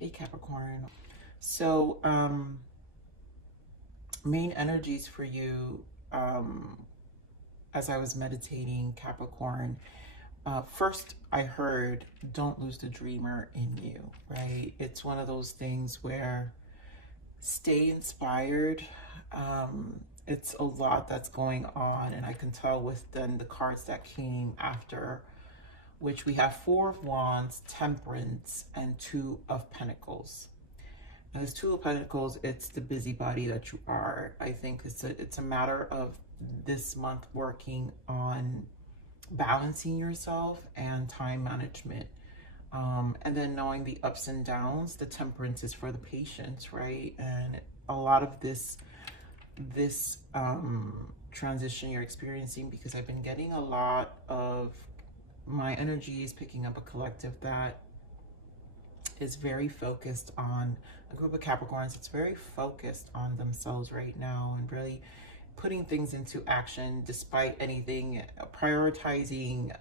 Hey Capricorn. So, main energies for you, as I was meditating, Capricorn. First, I heard, don't lose the dreamer in you, right? It's one of those things where stay inspired. It's a lot that's going on, and I can tell with then the cards that came after, which we have Four of Wands, Temperance, and Two of Pentacles. And this Two of Pentacles, it's the busybody that you are. I think it's a matter of this month working on balancing yourself and time management. And then knowing the ups and downs. The Temperance is for the patience, right? And a lot of this transition you're experiencing, because I've been getting a lot of my energy is picking up a collective that is very focused on a group of Capricorns. It's very focused on themselves right now and really putting things into action despite anything, prioritizing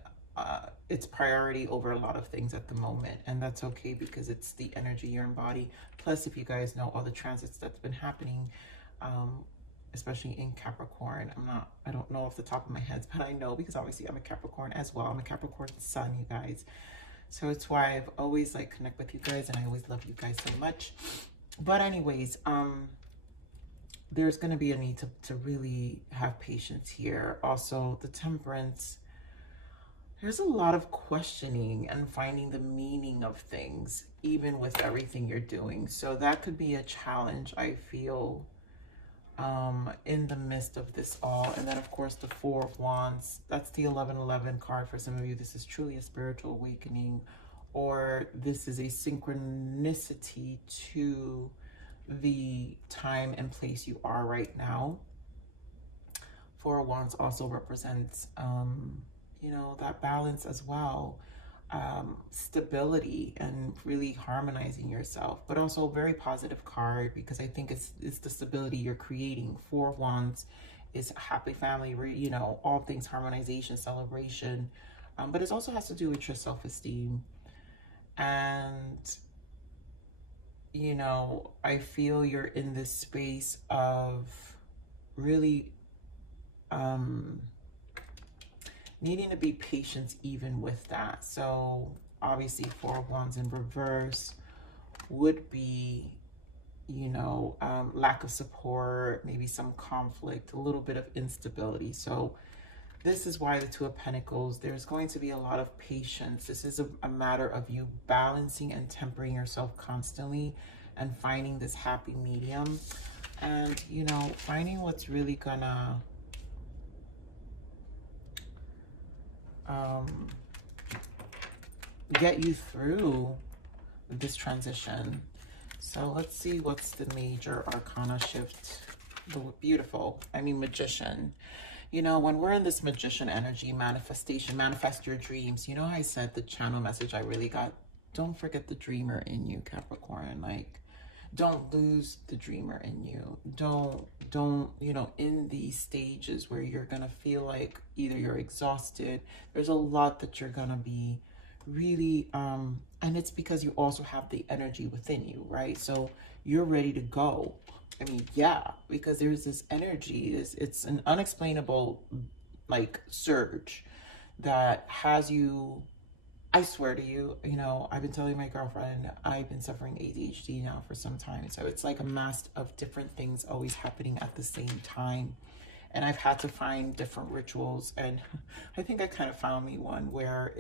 its priority over a lot of things at the moment. And that's okay, because it's the energy you're embody. Plus, if you guys know all the transits that's been happening, especially in Capricorn, I don't know off the top of my head, but I know because obviously I'm a Capricorn as well. I'm a Capricorn sun, you guys. So it's why I've always like connect with you guys, and I always love you guys so much. But anyways, there's going to be a need to really have patience here. Also, the Temperance, there's a lot of questioning and finding the meaning of things, even with everything you're doing. So that could be a challenge, I feel, in the midst of this all. And then, of course, the Four of Wands, that's the 1111 card. For some of you, this is truly a spiritual awakening, or this is a synchronicity to the time and place you are right now. Four of Wands also represents, you know, that balance as well. Stability and really harmonizing yourself, but also a very positive card, because I think it's the stability you're creating. Four of Wands is a happy family, you know, all things harmonization, celebration, but it also has to do with your self-esteem. And you know, I feel you're in this space of really needing to be patient even with that. So obviously Four of Wands in reverse would be, you know, lack of support, maybe some conflict, a little bit of instability. So this is why the Two of Pentacles, there's going to be a lot of patience. This is a matter of you balancing and tempering yourself constantly and finding this happy medium. And, you know, finding what's really gonna get you through this transition. So let's see what's the major arcana shift. The beautiful, I mean, Magician. You know, when we're in this Magician energy, manifestation, manifest your dreams. You know, I said the channel message I really got, don't forget the dreamer in you, Capricorn. Like, don't lose the dreamer in you. Don't, you know, in these stages where you're going to feel like either you're exhausted, there's a lot that you're going to be really, and it's because you also have the energy within you, right? So you're ready to go. I mean, yeah, because there's this energy, it's an unexplainable, like, surge that has you, I swear to you, you know, I've been telling my girlfriend, I've been suffering ADHD now for some time. So it's like a mass of different things always happening at the same time. And I've had to find different rituals. And I think I kind of found me one where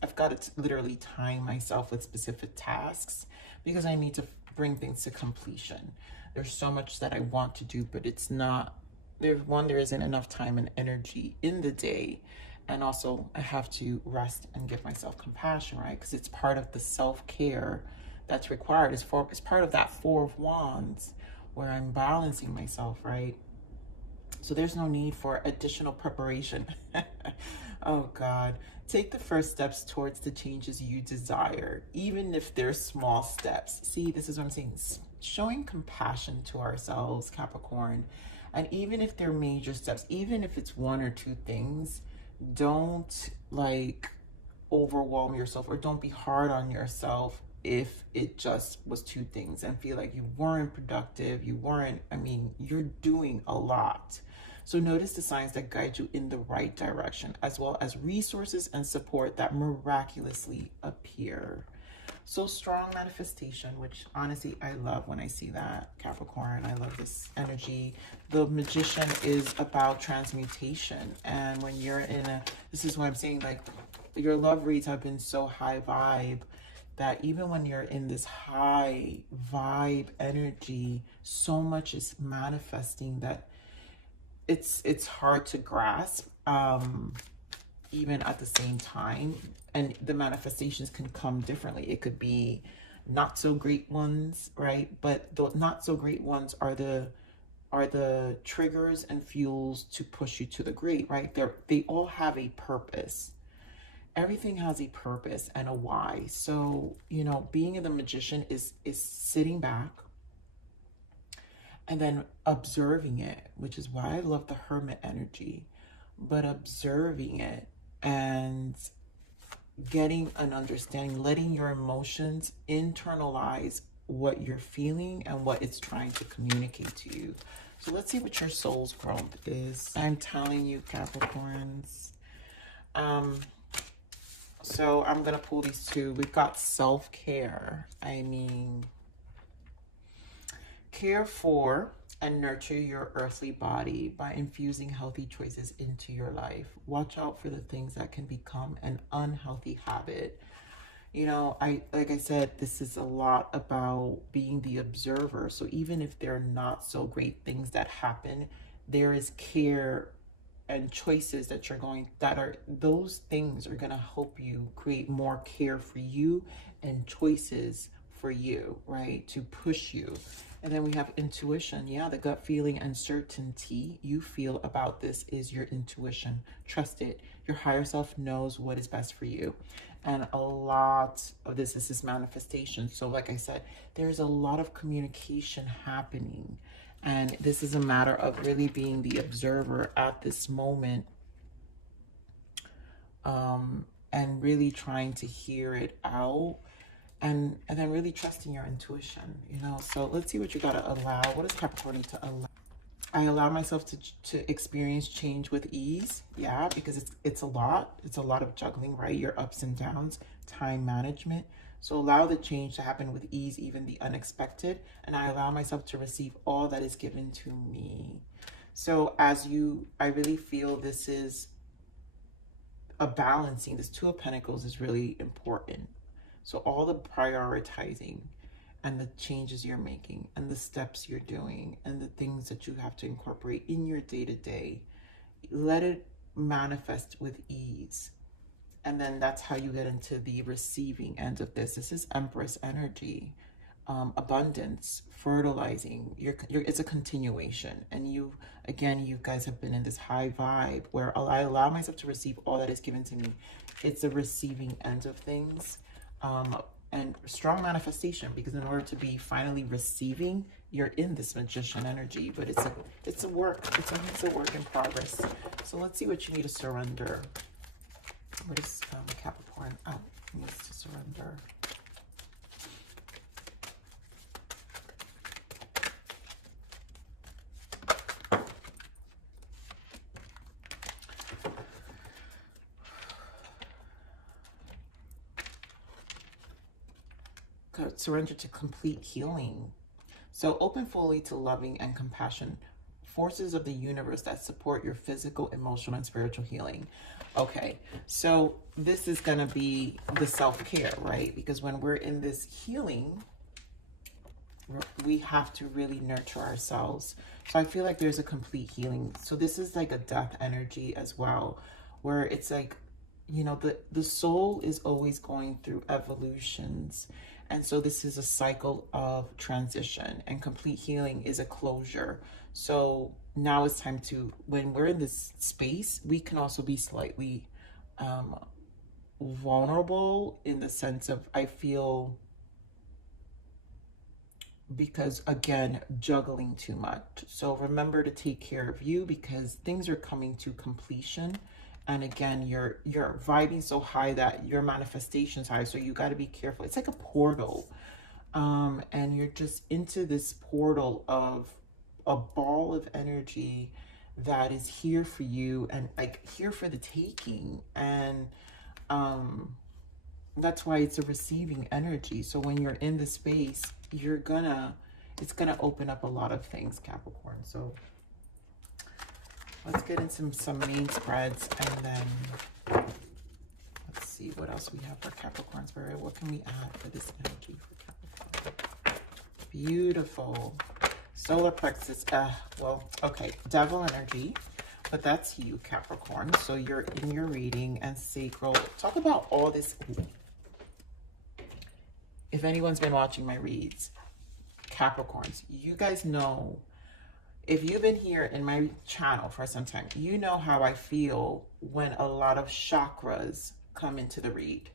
I've got to literally time myself with specific tasks, because I need to bring things to completion. There's so much that I want to do, but it's not, there isn't enough time and energy in the day. And also I have to rest and give myself compassion, right? Because it's part of the self-care that's required. It's part of that Four of Wands where I'm balancing myself, right? So there's no need for additional preparation. Oh God. Take the first steps towards the changes you desire, even if they're small steps. See, this is what I'm saying. Showing compassion to ourselves, Capricorn. And even if they're major steps, even if it's one or two things, don't like overwhelm yourself, or don't be hard on yourself if it just was two things and feel like you weren't productive, you weren't, I mean, you're doing a lot. So notice the signs that guide you in the right direction, as well as resources and support that miraculously appear. So strong manifestation, which honestly I love when I see that, Capricorn. I love this energy. The Magician is about transmutation, and when you're in a, this is what I'm saying, like your love reads have been so high vibe that even when you're in this high vibe energy, so much is manifesting that it's hard to grasp, even at the same time. And the manifestations can come differently. It could be not so great ones, right? But the not so great ones are the triggers and fuels to push you to the great, right? They all have a purpose. Everything has a purpose and a why. So, you know, being in the Magician is sitting back and then observing it, which is why I love the Hermit energy, but observing it and getting an understanding, letting your emotions internalize what you're feeling and what it's trying to communicate to you. So let's see what your soul's growth is. I'm telling you, Capricorns. So I'm going to pull these two. We've got self-care. I mean, care for and nurture your earthly body by infusing healthy choices into your life. Watch out for the things that can become an unhealthy habit. You know, like I said, this is a lot about being the observer. So even if they're not so great things that happen, there is care and choices that you're going, that are, those things are going to help you create more care for you and choices for you, right? To push you. And then we have intuition. Yeah, the gut feeling and certainty you feel about this is your intuition. Trust it. Your higher self knows what is best for you. And a lot of this is manifestation. So like I said, there's a lot of communication happening. And this is a matter of really being the observer at this moment, and really trying to hear it out, and then really trusting your intuition, you know. So let's see what you got to allow. What is Capricorn need to allow? I allow myself to experience change with ease. Yeah, because it's a lot. It's a lot of juggling, right? Your ups and downs, time management. So allow the change to happen with ease, even the unexpected. And I allow myself to receive all that is given to me. So I really feel this is a balancing. This Two of Pentacles is really important. So all the prioritizing and the changes you're making and the steps you're doing and the things that you have to incorporate in your day-to-day, let it manifest with ease. And then that's how you get into the receiving end of this. This is Empress energy, abundance, fertilizing. It's a continuation. And you guys have been in this high vibe where I allow myself to receive all that is given to me. It's a receiving end of things. And strong manifestation, because in order to be finally receiving, you're in this Magician energy. But it's a work. It's a work in progress. So let's see what you need to surrender. What is Capricorn needs to surrender? Surrender to complete healing. So open fully to loving and compassion, forces of the universe that support your physical, emotional, and spiritual healing. Okay, so this is going to be the self-care, right? Because when we're in this healing, we have to really nurture ourselves. So I feel like there's a complete healing. So this is like a death energy as well, where it's like, you know, the soul is always going through evolutions. And so this is a cycle of transition, and complete healing is a closure. So now it's time to, when we're in this space, we can also be slightly vulnerable in the sense of, I feel, because again, juggling too much. So remember to take care of you, because things are coming to completion. And again, you're vibing so high that your manifestation's high. So you got to be careful. It's like a portal. And you're just into this portal of a ball of energy that is here for you and like here for the taking. And that's why it's a receiving energy. So when you're in the space, it's gonna open up a lot of things, Capricorn. So let's get into some main spreads, and then let's see what else we have for Capricorn Spirit. What can we add for this energy for Capricorn? Beautiful. Solar plexus. Well, okay. Devil energy. But that's you, Capricorn. So you're in your reading and sacral. Talk about all this. If anyone's been watching my reads, Capricorns, you guys know, if you've been here in my channel for some time, you know how I feel when a lot of chakras come into the read.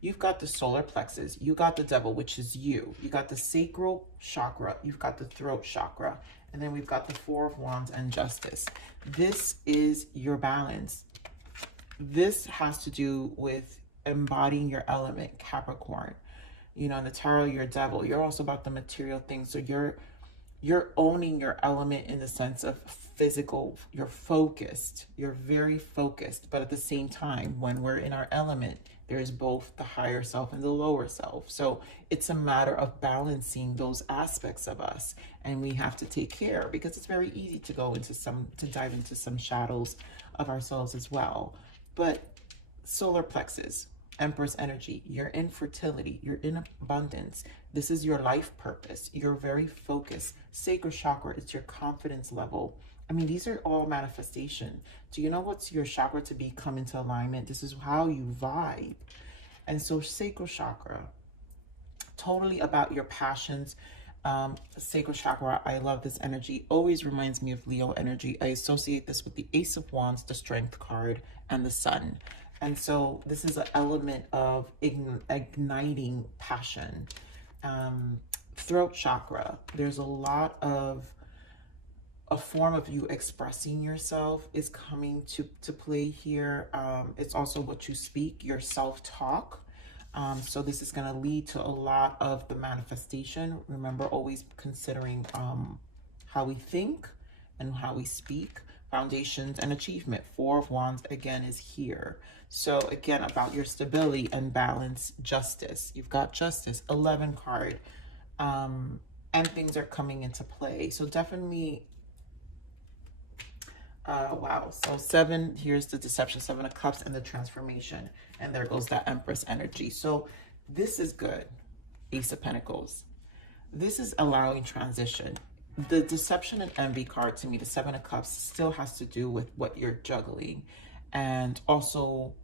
You've got the solar plexus, you got the devil, which is you. You got the sacral chakra, you've got the throat chakra, and then we've got the Four of Wands and Justice. This is your balance. This has to do with embodying your element, Capricorn. You know, in the tarot, you're a devil. You're also about the material things. So you're owning your element in the sense of physical. You're focused. You're very focused. But at the same time, when we're in our element, there's both the higher self and the lower self. So it's a matter of balancing those aspects of us. And we have to take care, because it's very easy to dive into some shadows of ourselves as well. But solar plexus, Empress energy, you're in fertility, you're in abundance. This is your life purpose. You're very focused. Sacral chakra, it's your confidence level. I mean, these are all manifestation. Do you know what's your chakra to come into alignment? This is how you vibe. And so sacral chakra, totally about your passions. Sacral chakra, I love this energy. Always reminds me of Leo energy. I associate this with the Ace of Wands, the Strength card, and the Sun. And so this is an element of igniting passion. Throat chakra, there's a lot of a form of you expressing yourself is coming to play here. It's also what you speak, your self-talk. So this is going to lead to a lot of the manifestation. Remember, always considering how we think and how we speak. Foundations and achievement. Four of Wands again is here. So again, about your stability and balance. Justice, you've got Justice, 11 card, and things are coming into play. So definitely wow. So 7, here's the deception, 7 of Cups, and the transformation, and there goes that Empress energy. So this is good. Ace of Pentacles, this is allowing transition. The deception and envy card, to me, the 7 of Cups, still has to do with what you're juggling. And also,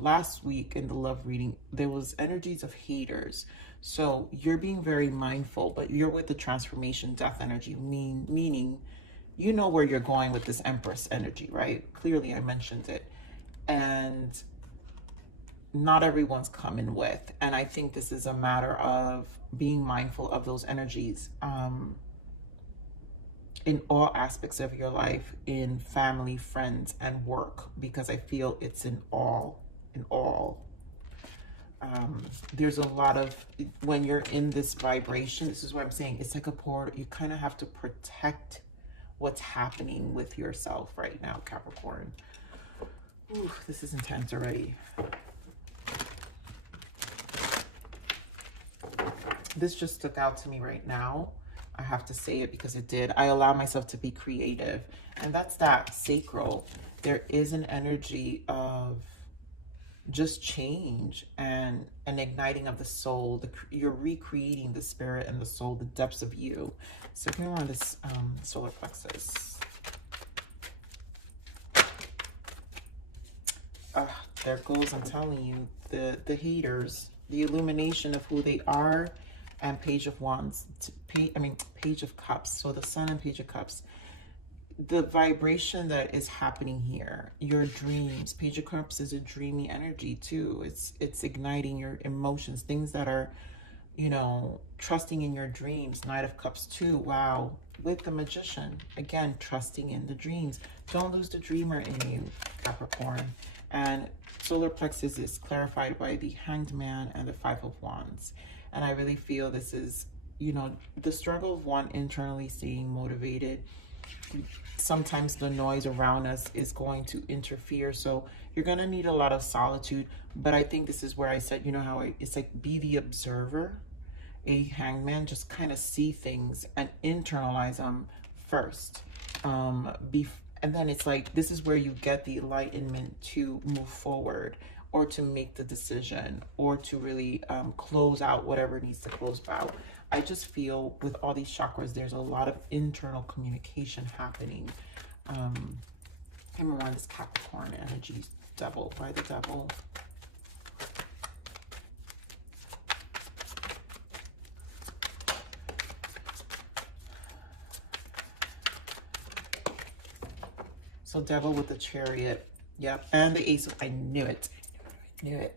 last week in the love reading, there was energies of haters. So you're being very mindful, but you're with the transformation death energy, meaning you know where you're going with this Empress energy, right? Clearly, I mentioned it. And not everyone's coming with. And I think this is a matter of being mindful of those energies. In all aspects of your life, in family, friends, and work, because I feel it's in all. There's a lot of, when you're in this vibration, this is what I'm saying, it's like a portal. You kind of have to protect what's happening with yourself right now, Capricorn. Ooh, this is intense already. This just stuck out to me right now. I have to say it because it did. I allow myself to be creative. And that's that sacral. There is an energy of just change and an igniting of the soul. You're recreating the spirit and the soul, the depths of you. So here on this solar plexus. There goes, I'm telling you, the haters, the illumination of who they are. And Page of Wands, Page of Cups. So the Sun and Page of Cups. The vibration that is happening here, your dreams. Page of Cups is a dreamy energy too. It's igniting your emotions, things that are, you know, trusting in your dreams. Knight of Cups too. Wow. With the Magician, again, trusting in the dreams. Don't lose the dreamer in you, Capricorn. And solar plexus is clarified by the Hanged Man and the Five of Wands. And I really feel this is, you know, the struggle of one internally staying motivated. Sometimes the noise around us is going to interfere, so you're going to need a lot of solitude. But I think this is where I said, you know how it's like, be the observer. A hangman, just kind of see things and internalize them first. And then it's like, this is where you get the enlightenment to move forward, or to make the decision, or to really close out whatever needs to close out. I just feel with all these chakras, there's a lot of internal communication happening. I'm around this Capricorn energy, devil, by the devil. So devil with the Chariot. Yep. And the Ace of, I knew it. I knew it.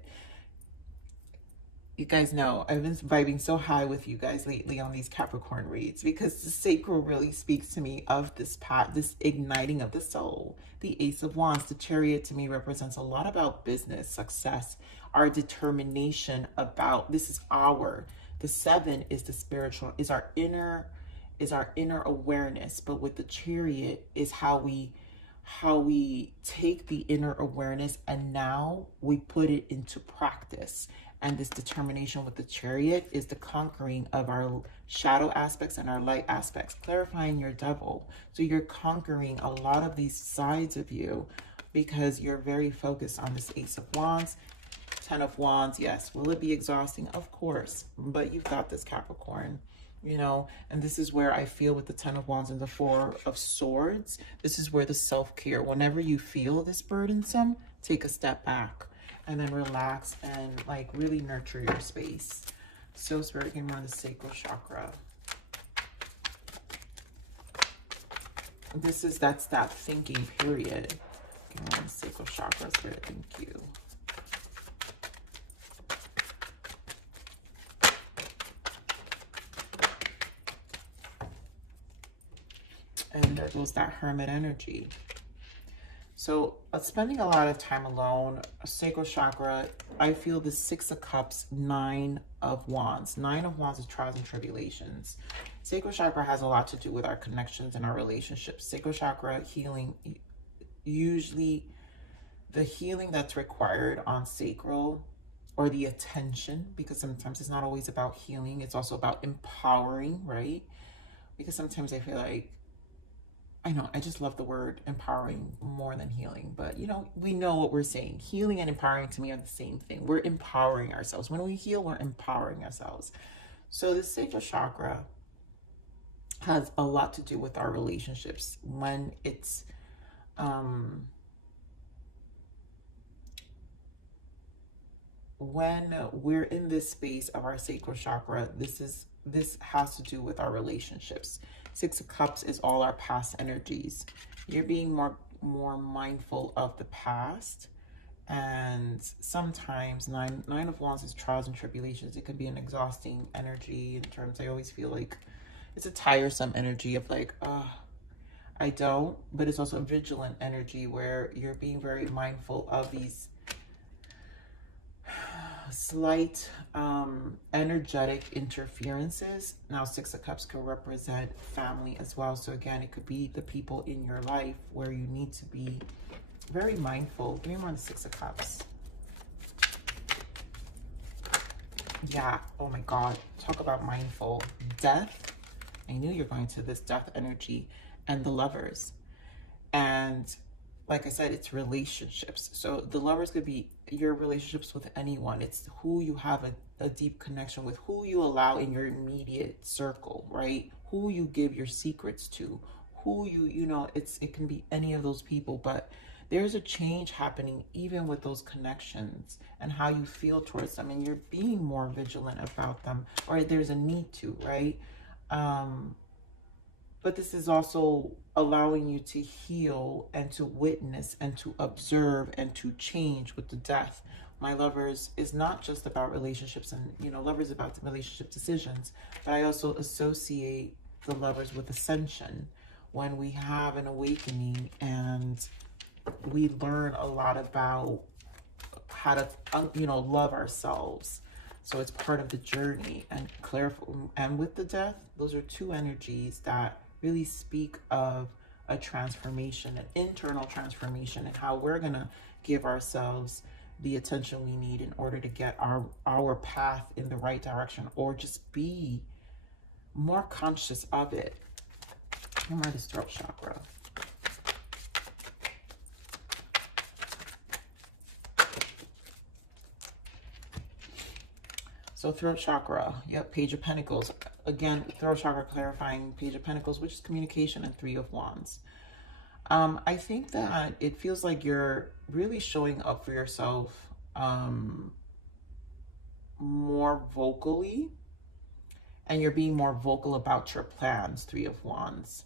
You guys know I've been vibing so high with you guys lately on these Capricorn reads, because the sacral really speaks to me of this path, this igniting of the soul. The Ace of Wands, the Chariot, to me represents a lot about business, success, our determination about, this is the 7 is the spiritual, is our inner awareness. But with the Chariot is how we take the inner awareness and now we put it into practice. And this determination with the Chariot is the conquering of our shadow aspects and our light aspects, clarifying your devil. So you're conquering a lot of these sides of you because you're very focused on this Ace of Wands, 10 of Wands. Yes, will it be exhausting? Of course, but you've got this, Capricorn. You know, and this is where I feel with the 10 of Wands and the 4 of Swords, this is where the self-care, whenever you feel this burdensome, take a step back and then relax and like really nurture your space. So Spirit came around the sacral chakra. That's that thinking period. Came around the sacral chakra, Spirit, thank you. And there goes that Hermit energy. So spending a lot of time alone, sacral chakra, I feel the 6 of Cups, 9 of Wands. 9 of Wands is trials and tribulations. Sacral chakra has a lot to do with our connections and our relationships. Sacral chakra healing, usually the healing that's required on sacral, or the attention, because sometimes it's not always about healing, it's also about empowering, right? Because sometimes I feel like, I know, I just love the word empowering more than healing, but you know, we know what we're saying. Healing and empowering to me are the same thing. We're empowering ourselves. When we heal, we're empowering ourselves. So the sacral chakra has a lot to do with our relationships. When it's, when we're in this space of our sacral chakra, this has to do with our relationships. 6 of Cups is all our past energies. You're being more mindful of the past. And sometimes 9 of Wands is trials and tribulations. It could be an exhausting energy in terms, I always feel like it's a tiresome energy of like, I don't, but it's also a vigilant energy where you're being very mindful of these slight energetic interferences. Now 6 of Cups can represent family as well. So again, it could be the people in your life where you need to be very mindful. Give me more than 6 of Cups. Yeah, oh my God, talk about mindful. Death, I knew you're going to this death energy, and the Lovers. And like I said, it's relationships. So the Lovers could be your relationships with anyone. It's who you have a deep connection with, who you allow in your immediate circle, right? Who you give your secrets to, who you know, it can be any of those people, but there's a change happening even with those connections and how you feel towards them, and you're being more vigilant about them, or there's a need to, right? But this is also allowing you to heal and to witness and to observe and to change with the death. My Lovers is not just about relationships, and you know, Lovers about the relationship decisions, but I also associate the Lovers with ascension, when we have an awakening and we learn a lot about how to, you know, love ourselves. So it's part of the journey. And and with the death, those are two energies that really speak of a transformation, an internal transformation, and how we're gonna give ourselves the attention we need in order to get our path in the right direction, or just be more conscious of it. Remember this throat chakra. So throat chakra, yep, Page of Pentacles. Again, throat chakra clarifying Page of Pentacles, which is communication, and Three of Wands. I think that it feels like you're really showing up for yourself more vocally, and you're being more vocal about your plans, Three of Wands.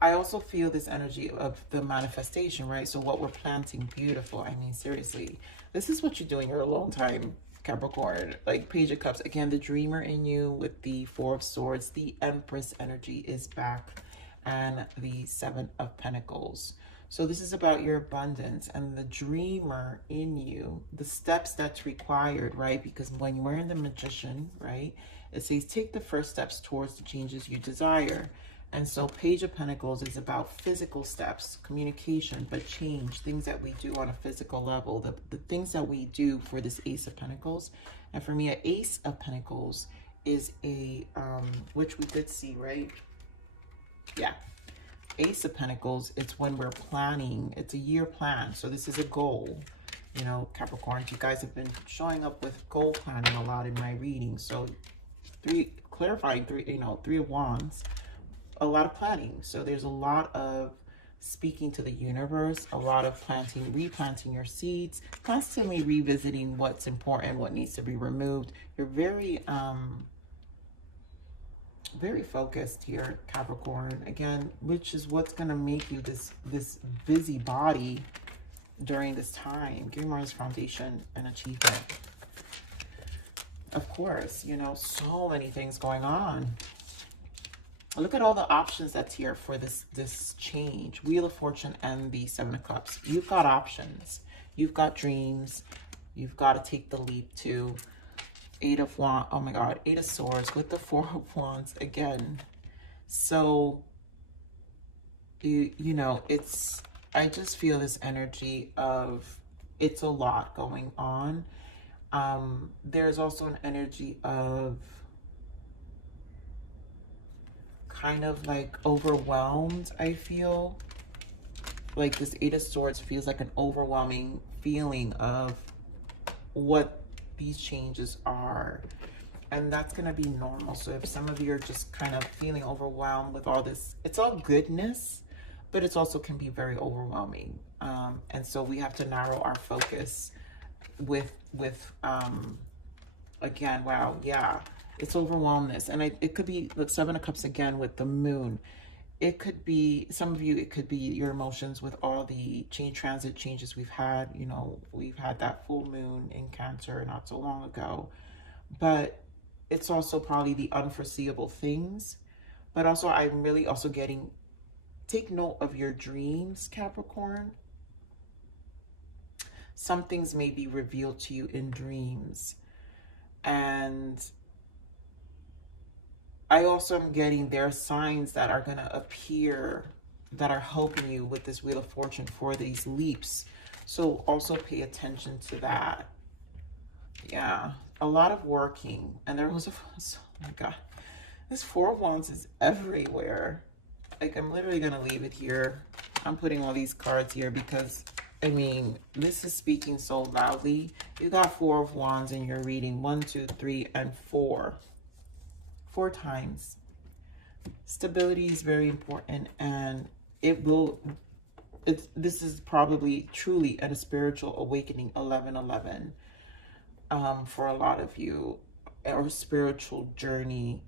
I also feel this energy of the manifestation, right? So what we're planting, beautiful. I mean, seriously, this is what you do in your alone time, Capricorn. Like Page of Cups. Again, the dreamer in you with the Four of Swords. The Empress energy is back. And the Seven of Pentacles. So this is about your abundance and the dreamer in you. The steps that's required, right? Because when you're in the Magician, right? It says take the first steps towards the changes you desire. And so Page of Pentacles is about physical steps, communication, but change, things that we do on a physical level, the things that we do for this Ace of Pentacles. And for me, an Ace of Pentacles is a, which we did see, right? Yeah. Ace of Pentacles, it's when we're planning, it's a year plan. So this is a goal, you know, Capricorn. You guys have been showing up with goal planning a lot in my reading. So clarifying Three of Wands. A lot of planning. So there's a lot of speaking to the universe, a lot of replanting your seeds, constantly revisiting what's important, what needs to be removed. You're very focused here, Capricorn, again, which is what's going to make you this busy body during this time. Give me Mars foundation and achievement. Of course, you know, so many things going on. Look at all the options that's here for this change. Wheel of Fortune and the Seven of Cups. You've got options. You've got dreams. You've got to take the leap too. Eight of Wands. Oh my God. Eight of Swords with the Four of Wands again. So, you know, I just feel this energy of it's a lot going on. There's also an energy of kind of like overwhelmed. I feel like this Eight of Swords feels like an overwhelming feeling of what these changes are, and that's going to be normal. So if some of you are just kind of feeling overwhelmed with all this, it's all goodness, but it's also can be very overwhelming, and so we have to narrow our focus with again, wow, yeah, it's overwhelmness. And it could be the Seven of Cups again with the Moon. It could be, some of you, it could be your emotions with all the transit changes we've had. You know, we've had that full moon in Cancer not so long ago. But it's also probably the unforeseeable things. But also, I'm really also getting, take note of your dreams, Capricorn. Some things may be revealed to you in dreams. And I also am getting there are signs that are going to appear that are helping you with this Wheel of Fortune for these leaps. So also pay attention to that. Yeah, a lot of working. And there was oh my God, this Four of Wands is everywhere. Like, I'm literally going to leave it here. I'm putting all these cards here because, I mean, this is speaking so loudly. You got Four of Wands in your reading. 1, 2, 3, and 4. 4 times. Stability is very important, and this is probably truly at a spiritual awakening. 11:11 for a lot of you, or spiritual journey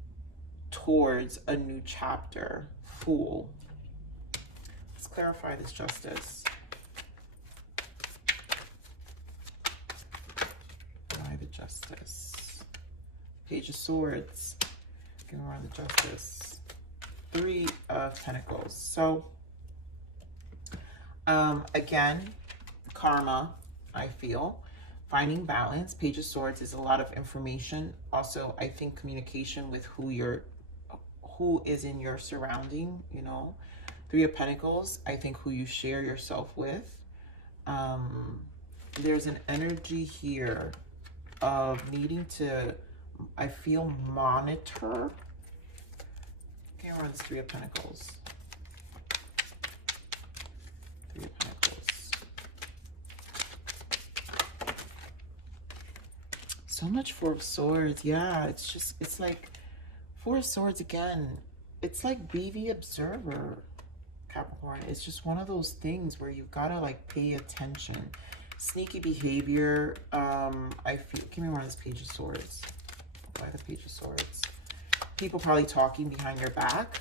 towards a new chapter. Fool. Let's clarify this Justice. Why the Justice? Page of Swords. Around the Justice. Three of Pentacles. So, again, karma, I feel. Finding balance. Page of Swords is a lot of information. Also, I think communication with who is in your surrounding, you know. Three of Pentacles, I think who you share yourself with. There's an energy here of needing to, I feel, monitor. Okay, we're on this Three of Pentacles. Three of Pentacles. So much Four of Swords. Yeah, it's just, it's like Four of Swords again. It's like be the observer, Capricorn. It's just one of those things where you've got to like pay attention. Sneaky behavior. I feel, give me one of this Page of Swords. Why the Page of Swords? People probably talking behind your back.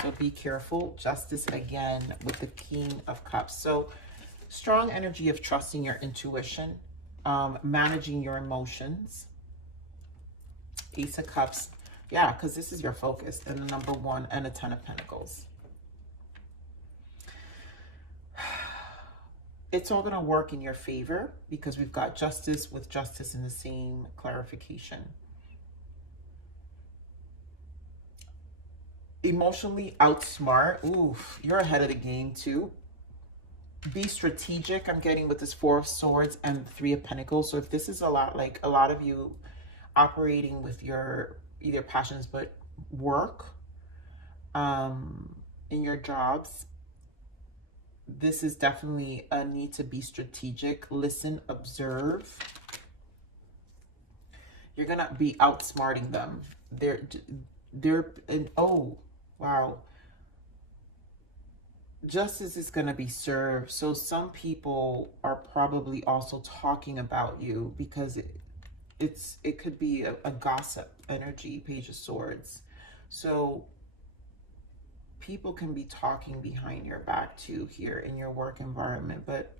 So be careful. Justice again with the King of Cups. So strong energy of trusting your intuition, managing your emotions. Ace of Cups. Yeah, because this is your focus. And the number one, and a Ten of Pentacles. It's all going to work in your favor because we've got justice with justice in the same clarification. Emotionally outsmart. Oof, you're ahead of the game too. Be strategic. I'm getting with this Four of Swords and Three of Pentacles. So if this is a lot, like a lot of you operating with your either passions but work in your jobs, this is definitely a need to be strategic. Listen, observe. You're gonna be outsmarting them. And oh wow, justice is going to be served. So some people are probably also talking about you because it could be a gossip energy, Page of Swords. So people can be talking behind your back too here in your work environment. But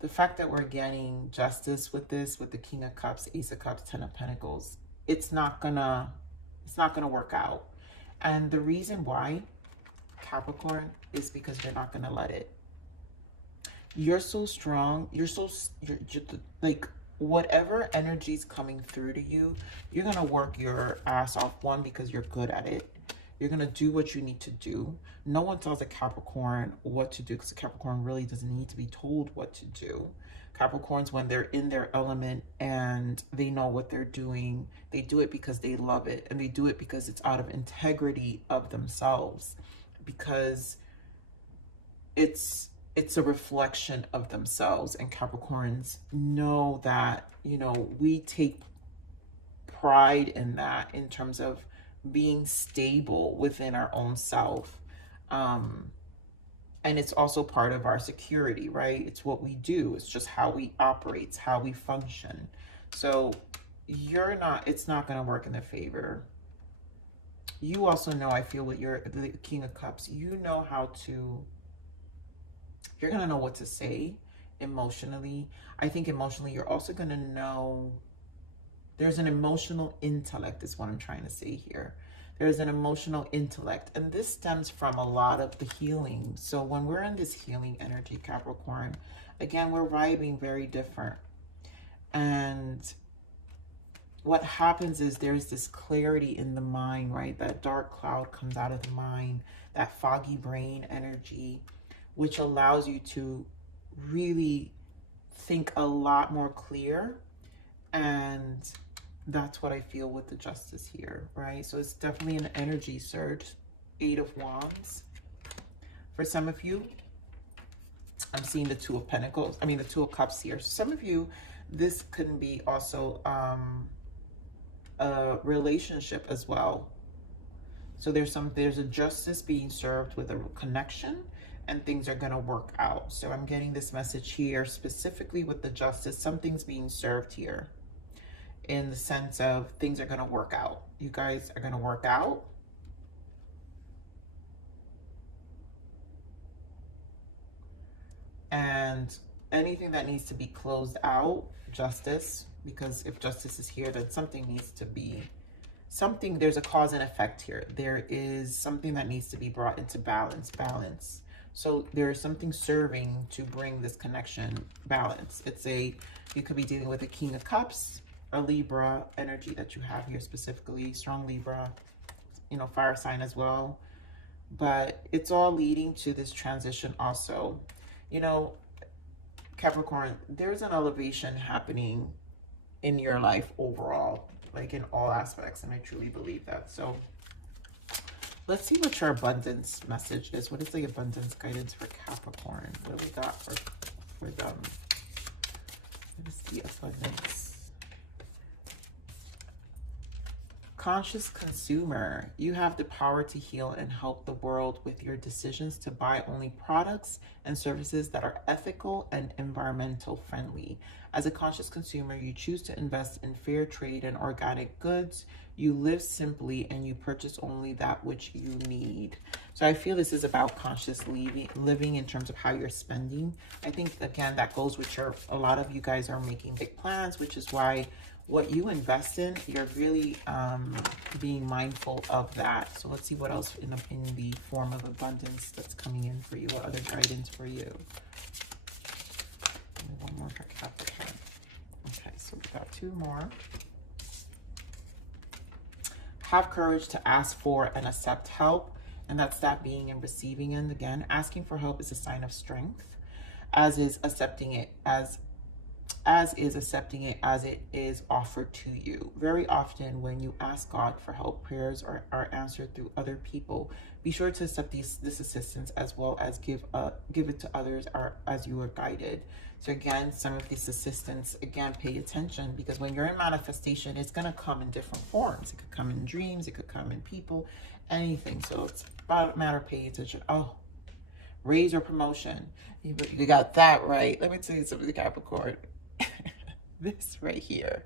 the fact that we're getting justice with this, with the King of Cups, Ace of Cups, Ten of Pentacles, it's not gonna work out. And the reason why, Capricorn, is because you're not gonna let it. You're so strong. You're like, whatever energy's coming through to you, you're gonna work your ass off. One, because you're good at it. You're gonna do what you need to do. No one tells a Capricorn what to do because a Capricorn really doesn't need to be told what to do. Capricorns, when they're in their element and they know what they're doing, they do it because they love it, and they do it because it's out of integrity of themselves, because it's a reflection of themselves. And Capricorns know that, you know, we take pride in that, in terms of being stable within our own self. And it's also part of our security, right? It's what we do. It's just how we operate. It's how we function. So it's not going to work in their favor. You also know, I feel, with the King of Cups, you know how to, you're going to know what to say emotionally. I think emotionally, you're also going to know, there's an emotional intellect is what I'm trying to say here. There's an emotional intellect, and this stems from a lot of the healing. So when we're in this healing energy, Capricorn, again, we're vibing very different. And what happens is there's this clarity in the mind, right? That dark cloud comes out of the mind, that foggy brain energy, which allows you to really think a lot more clear. And that's what I feel with the justice here, right? So it's definitely an energy surge. Eight of Wands. For some of you, I'm seeing the Two of Pentacles. I mean, the Two of Cups here. So some of you, this can be also a relationship as well. So there's a justice being served with a connection, and things are going to work out. So I'm getting this message here specifically with the justice. Something's being served here, in the sense of things are going to work out. You guys are going to work out. And anything that needs to be closed out, justice, because if justice is here, then something needs to be something, there's a cause and effect here. There is something that needs to be brought into balance. So there's something serving to bring this connection balance. You could be dealing with a King of Cups, a Libra energy that you have here specifically, strong Libra, you know, fire sign as well. But it's all leading to this transition also. You know, Capricorn, there's an elevation happening in your life overall, like in all aspects, and I truly believe that. So let's see what your abundance message is. What is the abundance guidance for Capricorn? What do we got for them? What is the abundance? Conscious consumer. You have the power to heal and help the world with your decisions to buy only products and services that are ethical and environmental friendly. As a conscious consumer, you choose to invest in fair trade and organic goods. You live simply and you purchase only that which you need. So I feel this is about conscious living in terms of how you're spending. I think, again, that goes with a lot of you guys are making big plans, which is why what you invest in, you're really being mindful of that. So let's see what else in the form of abundance that's coming in for you. What other guidance for you? One more for Capricorn. Okay, so we got 2 more. Have courage to ask for and accept help. And that's that being and receiving end. Again, asking for help is a sign of strength, as is accepting it as it is offered to you. Very often when you ask God for help, prayers are answered through other people. Be sure to accept this assistance as well as give it to others as you are guided. So again, some of this assistance, again, pay attention, because when you're in manifestation, it's going to come in different forms. It could come in dreams, it could come in people, anything. So it's about a matter of paying attention. Oh, raise or promotion. You got that right. Let me tell you something, Capricorn. This right here,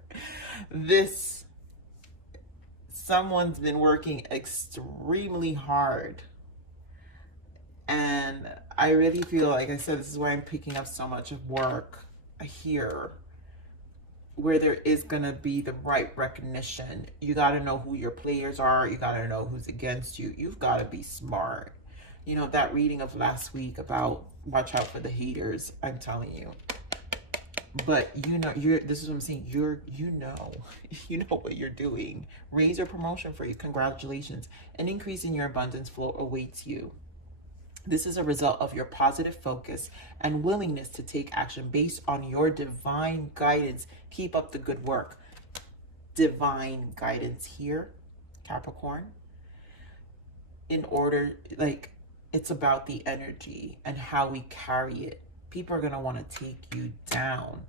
someone's been working extremely hard, and I really feel, like I said, this is why I'm picking up so much of work here, where there is going to be the right recognition. You got to know who your players are. You got to know who's against you. You've got to be smart. You know, that reading of last week about watch out for the haters, I'm telling you. But you know, this is what I'm saying. You know what you're doing. Raise your promotion for you. Congratulations. An increase in your abundance flow awaits you. This is a result of your positive focus and willingness to take action based on your divine guidance. Keep up the good work. Divine guidance here, Capricorn. In order, like, it's about the energy and how we carry it. People are going to want to take you down,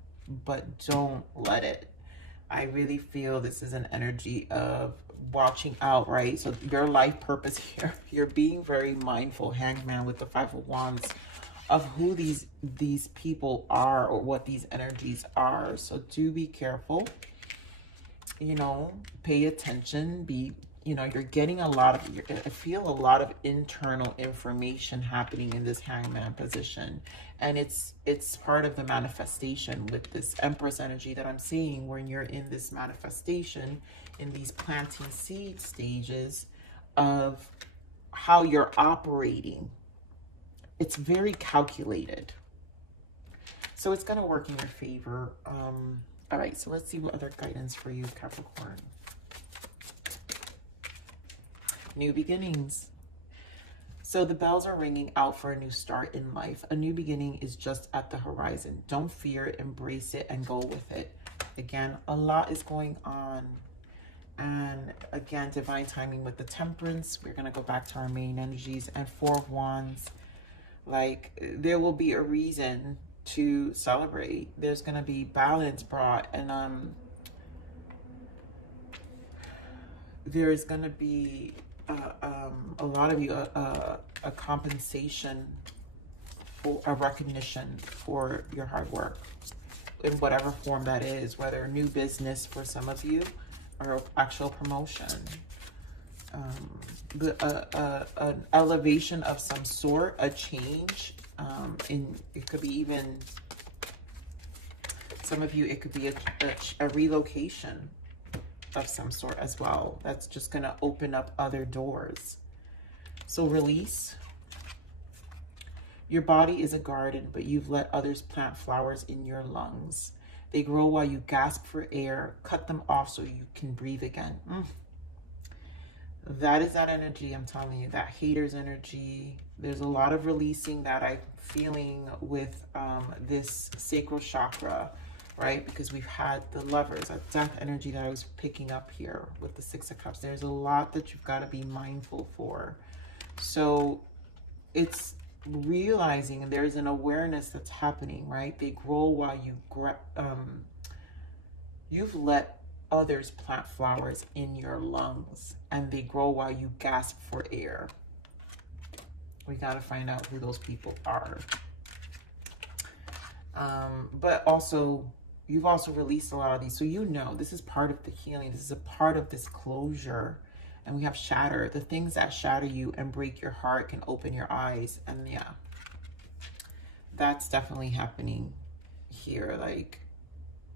but don't let it. I really feel this is an energy of watching out, right? So your life purpose here, you're being very mindful, Hangman with the 5 of Wands, of who these people are or what these energies are. So do be careful, you know, pay attention, you're getting I feel a lot of internal information happening in this Hangman position. And it's part of the manifestation with this Empress energy that I'm seeing, when you're in this manifestation, in these planting seed stages of how you're operating. It's very calculated. So it's going to work in your favor. All right, so let's see what other guidance for you, Capricorn. New beginnings. So the bells are ringing out for a new start in life. A new beginning is just at the horizon. Don't fear it, embrace it, and go with it. Again, a lot is going on. And again, divine timing with the Temperance. We're going to go back to our main energies. And 4 of Wands. Like, there will be a reason to celebrate. There's going to be balance brought. And there is going to be a lot of you a compensation for a recognition for your hard work in whatever form that is, whether new business for some of you or actual promotion, an elevation of some sort, a change. It could be even, some of you, it could be a relocation. of some sort as well. That's just going to open up other doors. So release. Your body is a garden, but you've let others plant flowers in your lungs. They grow while you gasp for air. Cut them off so you can breathe again. That is that energy, I'm telling you, that hater's energy. There's a lot of releasing that I'm feeling with this sacral chakra, right? Because we've had the Lovers, a death energy that I was picking up here with the Six of Cups. There's a lot that you've got to be mindful for. So it's realizing, and there's an awareness that's happening, right? They grow while you you've let others plant flowers in your lungs, and they grow while you gasp for air. We got to find out who those people are. But also, you've also released a lot of these. So you know, this is part of the healing. This is a part of this closure. And we have shatter. The things that shatter you and break your heart can open your eyes. And yeah, that's definitely happening here. Like,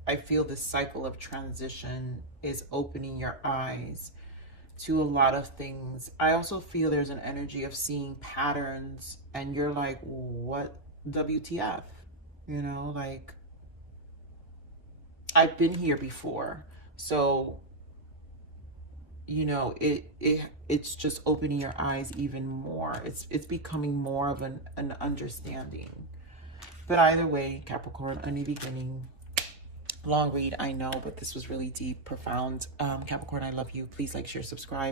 I feel this cycle of transition is opening your eyes to a lot of things. I also feel there's an energy of seeing patterns and you're like, what WTF? You know, like, I've been here before. So, you know, it's just opening your eyes even more. It's becoming more of an understanding. But either way, Capricorn, a new beginning. Long read, I know, but this was really deep, profound. Capricorn, I love you. Please like, share, subscribe.